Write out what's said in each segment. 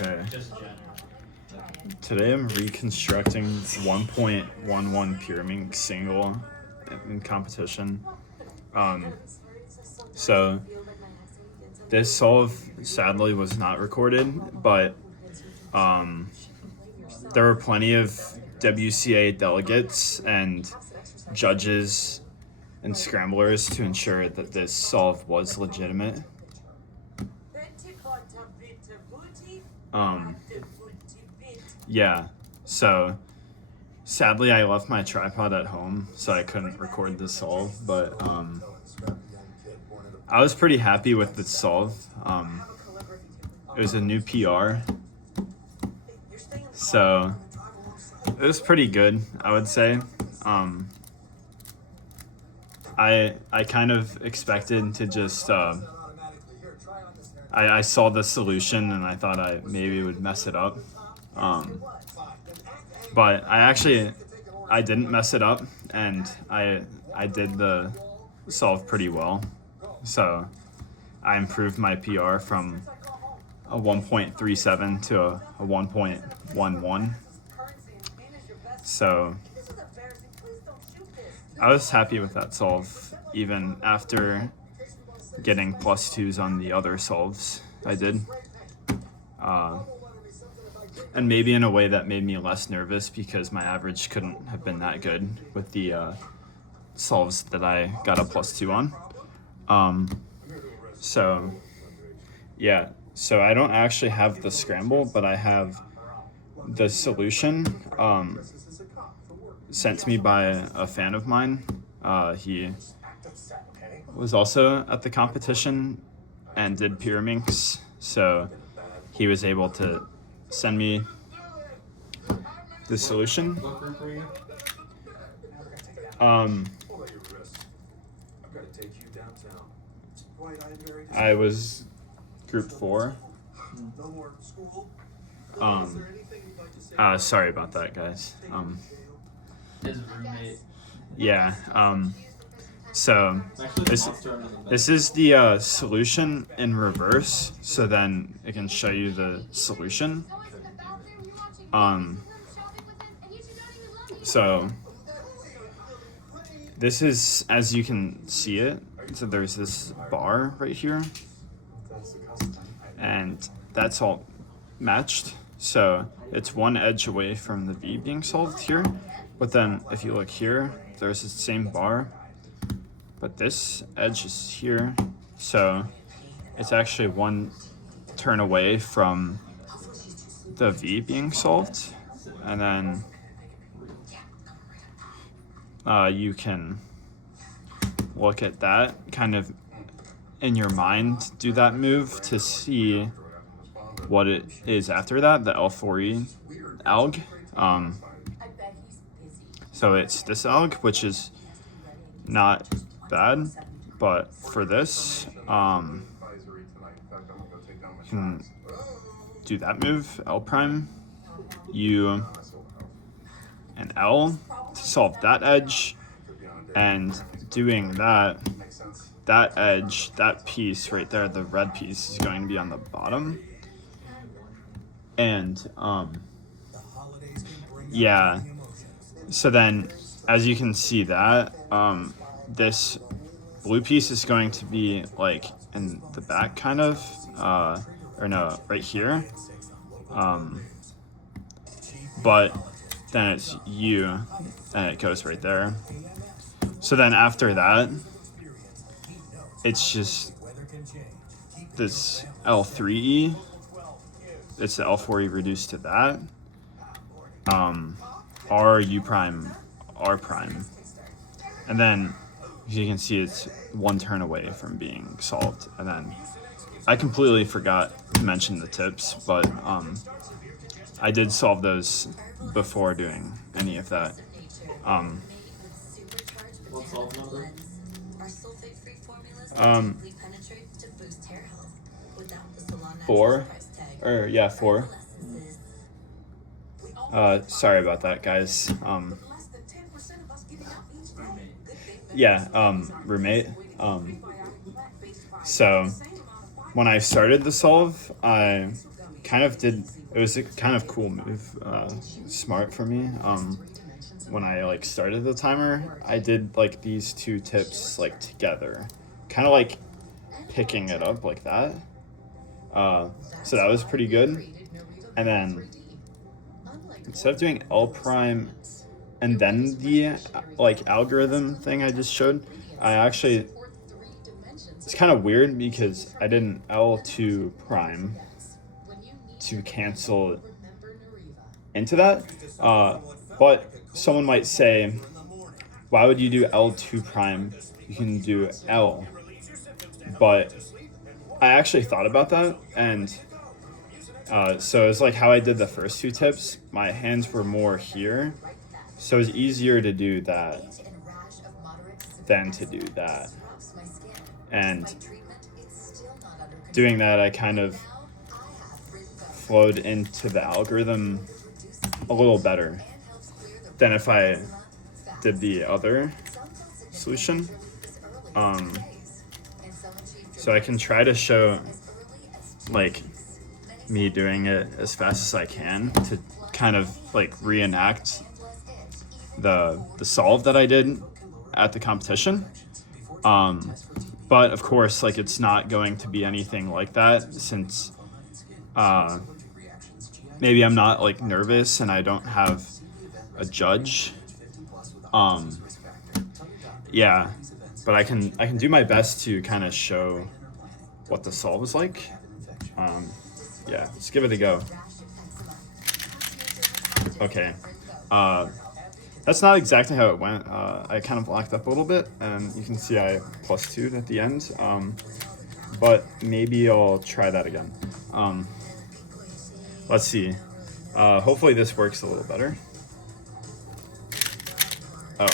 Okay. Today I'm reconstructing 1.11 pyraminx single in competition. So this solve sadly was not recorded, but there were plenty of WCA delegates and judges and scramblers to ensure that this solve was legitimate. Yeah, so sadly I left my tripod at home, so I couldn't record this solve, but I was pretty happy with the solve. It was a new PR, so it was pretty good, I would say. I kind of expected to just I saw the solution and I thought I maybe would mess it up, but I didn't mess it up, and I did the solve pretty well, so I improved my PR from a 1.37 to a 1.11. So I was happy with that solve, even after getting +2s on the other solves I did. And maybe in a way that made me less nervous because my average couldn't have been that good with the solves that I got a +2 on. So yeah, so I don't actually have the scramble, but I have the solution sent to me by a fan of mine. He was also at the competition and did pyraminx, so he was able to send me the solution. I was group 4. Sorry about that, guys. His roommate. Yeah. So this is the solution in reverse, so then it can show you the solution. So this is, as you can see it, so there's this bar right here, and that's all matched. So it's one edge away from the V being solved here, but then if you look here, there's the same bar, but this edge is here, so it's actually one turn away from the V being solved. And then you can look at that kind of in your mind, do that move to see what it is after that, the L4E alg. So it's this alg, which is not bad, but for this, you can do that move, L prime, U, and L to solve that edge, and doing that edge, that piece right there, the red piece, is going to be on the bottom. And yeah, so then as you can see that this blue piece is going to be like in the back kind of, or no, right here, but then it's U and it goes right there. So then after that, it's just this L3E, it's the L4E reduced to that, R, U prime, R prime, and then as you can see, it's one turn away from being solved. And then I completely forgot to mention the tips, but I did solve those before doing any of that. What solve number? 4, or yeah, 4. Sorry about that, guys. Yeah, roommate. So when I started the solve, I it was a kind of cool move, smart for me. When I like started the timer, I did like these two tips like together, kind of like picking it up like that. So that was pretty good. And then instead of doing L prime and then the like algorithm thing I just showed, I actually, it's kind of weird because I did an L2 prime to cancel into that. But someone might say, why would you do L2 prime? You can do L. But I actually thought about that, and so it's like how I did the first two tips. My hands were more here, so it's easier to do that than to do that. And doing that, I kind of flowed into the algorithm a little better than if I did the other solution. So I can try to show like me doing it as fast as I can to kind of like reenact the solve that I did at the competition. But of course, like it's not going to be anything like that since maybe I'm not like nervous and I don't have a judge. Yeah, but I can do my best to kind of show what the solve is like. Yeah, let's give it a go. Okay. That's not exactly how it went. I kind of locked up a little bit, and you can see I +2'd at the end. But maybe I'll try that again. Let's see. Hopefully this works a little better. Oh.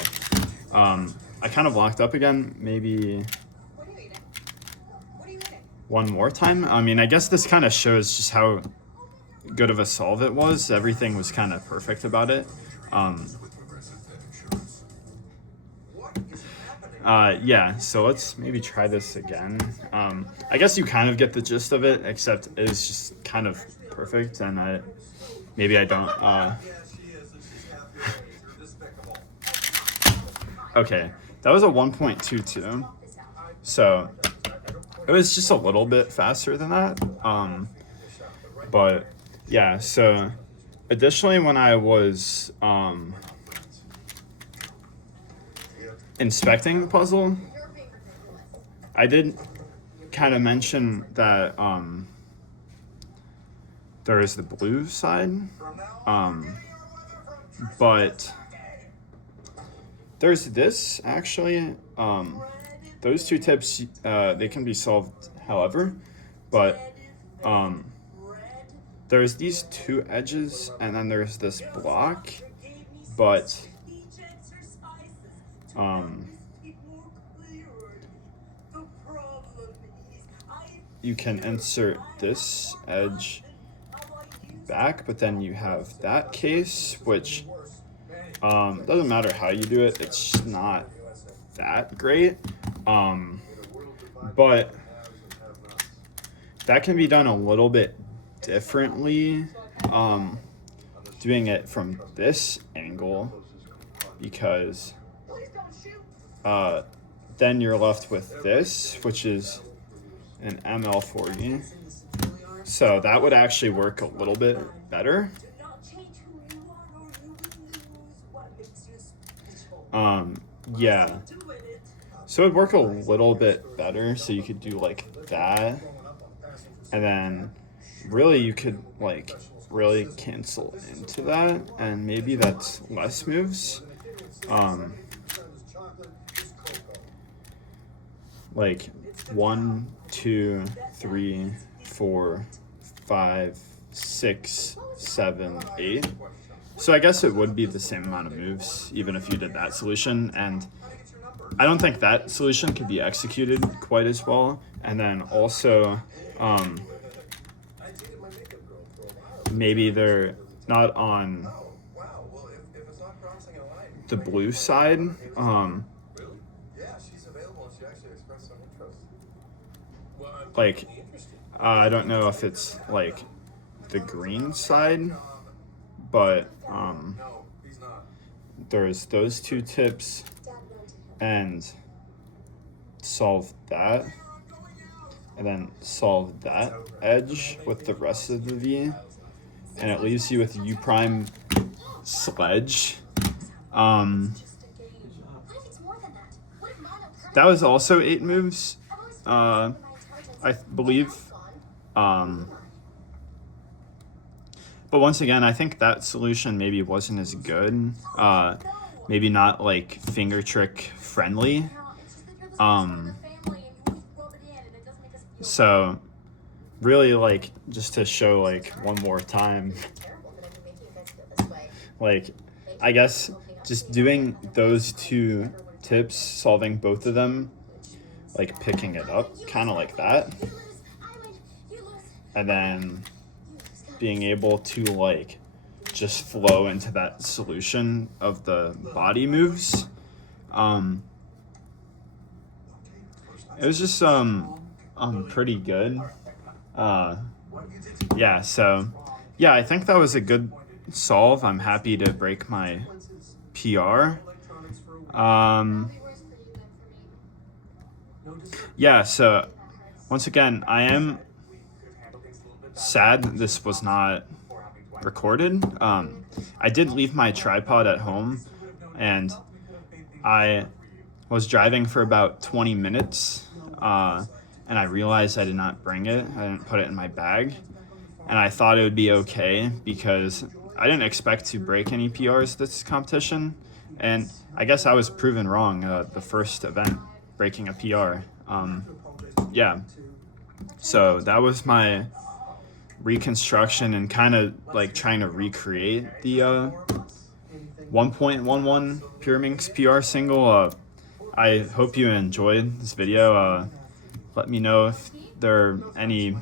I kind of locked up again. Maybe one more time. I mean, I guess this kind of shows just how good of a solve it was. Everything was kind of perfect about it. Yeah, so let's maybe try this again. I guess you kind of get the gist of it, except it's just kind of perfect, and maybe I don't. Okay, that was a 1.22, so it was just a little bit faster than that. But yeah, so additionally, when I was inspecting the puzzle, I did kind of mention that there is the blue side, but there's this actually. Those two tips, they can be solved however, but there's these two edges and then there's this block, but you can insert this edge back, but then you have that case, which doesn't matter how you do it, it's just not that great. But that can be done a little bit differently, doing it from this angle, because then you're left with this, which is an ML40. So that would actually work a little bit better. Yeah. So it'd work a little bit better. So you could do like that. And then really you could like really cancel into that. And maybe that's less moves. Like 1, 2, 3, 4, 5, 6, 7, 8. So I guess it would be the same amount of moves, even if you did that solution. And I don't think that solution could be executed quite as well. And then also, maybe they're not on the blue side. Like, I don't know if it's like the green side, but there's those two tips, and solve that, and then solve that edge with the rest of the V, and it leaves you with U prime sledge. That was also 8 moves, I believe. But once again, I think that solution maybe wasn't as good. Maybe not like finger trick friendly. So really, like, just to show like one more time, like, I guess just doing those two tips, solving both of them, like picking it up kind of like that, and then being able to like just flow into that solution of the body moves. It was just pretty good. Yeah, so yeah, I think that was a good solve. I'm happy to break my PR. Yeah, so once again, I am sad that this was not recorded. I did leave my tripod at home, and I was driving for about 20 minutes, and I realized I did not bring it. I didn't put it in my bag, and I thought it would be okay because I didn't expect to break any PRs this competition, and I guess I was proven wrong the first event, breaking a PR. Yeah, so that was my reconstruction and kind of like trying to recreate the 1.11 pyraminx PR single. I hope you enjoyed this video. Let me know if there are any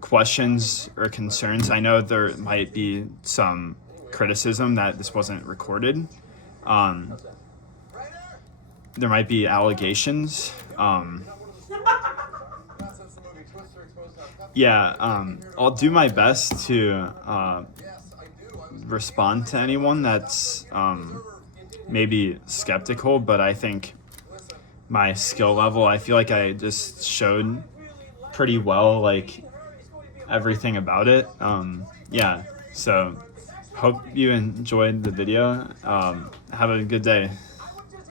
questions or concerns. I know there might be some criticism that this wasn't recorded. There might be allegations. Yeah, I'll do my best to respond to anyone that's maybe skeptical, but I think my skill level, I feel like I just showed pretty well, like, everything about it. Yeah, so hope you enjoyed the video. Have a good day.